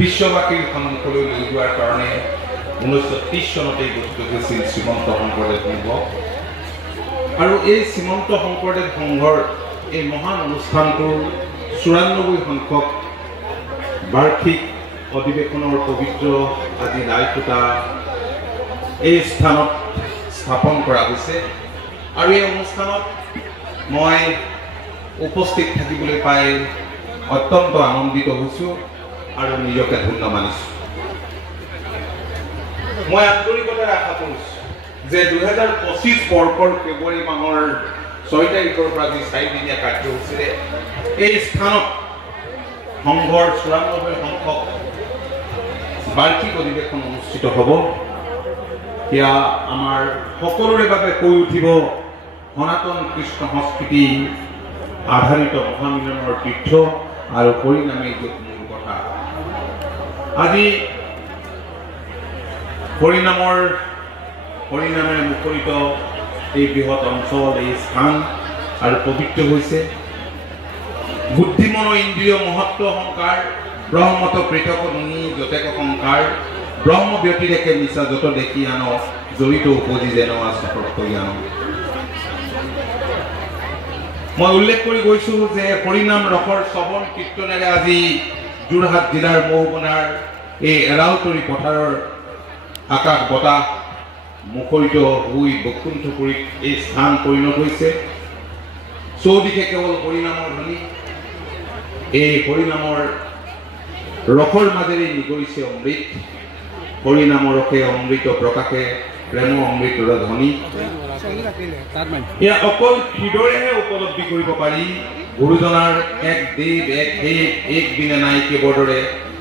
বিশ্ববাসীৰ সন্মুখলৈ লৈ যোৱাৰ কাৰণে 1930 চনতে গঠিত হৈছিল শ্ৰীমন্ত শংকৰদেৱ সংঘ আৰু এই শ্ৰীমন্ত শংকৰদেৱ সংঘৰ এই মহান অনুষ্ঠানটোৰ 94 সংখ্যক বাৰ্ষিক অধিৱেশনৰ পবিত্ৰ আজি ৰাইকুটা এই স্থানত স্থাপন কৰা হৈছে আৰু এই অনুষ্ঠানত মই উপস্থিত থাকিবলৈ পাই অত্যন্ত আনন্দিত হৈছোঁ আৰু নিজকে ধন্য মানিছোঁ। মই আন্তৰিকতাৰে আশা কৰিছোঁ যে 2025 বৰ্ষৰ ফেব্ৰুৱাৰী মাহৰ 6 তাৰিখৰ পৰা যি 4 দিনীয়া কাৰ্যসূচীৰে এই স্থানত সংঘৰ 94 সংখ্যক বাৰ্ষিক অধিৱেশন অনুষ্ঠিত হ'ব। সেয়া আমাৰ সকলোৰে বাবে কৈ উঠিব সনাতন কৃষ্ণ সংস্কৃতি আধাৰিত মহামিলনৰ তীৰ্থ আৰু পৰিণামী কথা। আজি হৰিনামেৰে মুখৰিত এই বৃহৎ অঞ্চল এই স্থান আৰু পবিত্ৰ হৈছে বুদ্ধিমন ইন্দ্ৰিয় মহত্ব সংকাৰ ব্ৰহ্মত পৃথক নুনি যতেক সংকাৰ ব্ৰহ্ম ব্যতিৰেকে নিচা যত দেখি আন জড়িত উপজি যেন আন। মই উল্লেখ কৰি গৈছোঁ যে হৰিনাম ৰসৰ শ্ৰৱণ কীৰ্তনেৰে আজি যোৰহাট জিলাৰ মৌবনাৰ এই এৰাউতৰি পথাৰৰ আকাশ বতাহ মুখৰিত হৈ বৈকুণ্ঠপুৰীত এই স্থান পৰিণত হৈছে। চৌদিশে কেৱল হৰিনামৰ ধ্বনি, এই হৰিনামৰ ৰসৰ মাজেৰে নিগৰিছে অমৃত। হৰিনামৰ ৰসে অমৃত প্ৰকাশে প্ৰেম অমৃতৰ ধ্বনি। এয়া অকল হৃদয়েহে উপলব্ধি কৰিব পাৰি গুৰুজনাৰ এক দেৱ এক দেৱ এক বিনে নাই কেৱদৰে